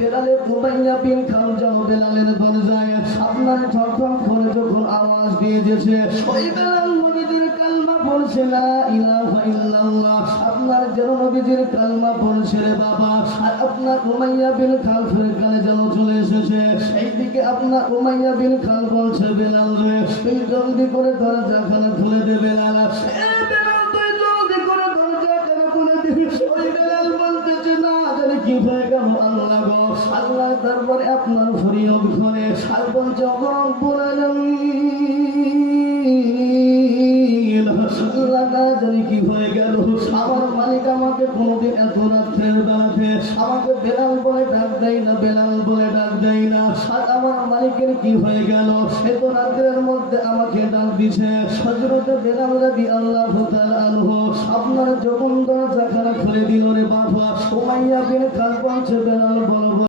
বেলালের উমাইয়া বিন খালদ যেন বেলালের দরজায় আপনার ঠক ঠক করে যখন আওয়াজ দিয়েছে, ওই বেলাল নবীজির কালমা পড়ছে না ইলাহা ইল্লাল্লাহ, আপনার যেন নবীজির কালমা পড়ছে রে বাবা। আর আপনার উমাইয়া বিন খালদের কানে যেন চলে এসেছে। এইদিকে আপনার উমাইয়া বিন খালদ বলছে, বেলাল রে তুই জলদি করে দরজাখানা খুলে দে বেলাল। বেলাল তুই জলদি করে দরজাখানা খুলে দে। ওই বেলাল বলতেছে, না জানি কি হয়ে গেল আল্লাহ গো, আল্লাহ তারপরে আপনার ফরিয়াদ করে আর বলছে, জানি কি হয়ে গেল, আমার মালিক আমাকে কোনোদিন এত রাত্রের বেলাতে আমাকে বেলাল বলে ডাক দেয় না, বেলাল বলে ডাক দেয় না। আর আমার মালিকের কি হয়ে গেল, এত রাত্রের মধ্যে আমাকে ডাক দিছে। হযরতে বেলাল রাদিয়াল্লাহু তাআলা আনহু আপনার যখন দরজাখানা খুলে দিল রে বাবা, উমাইয়া বিন খালদ বলছে, বেলাল বলো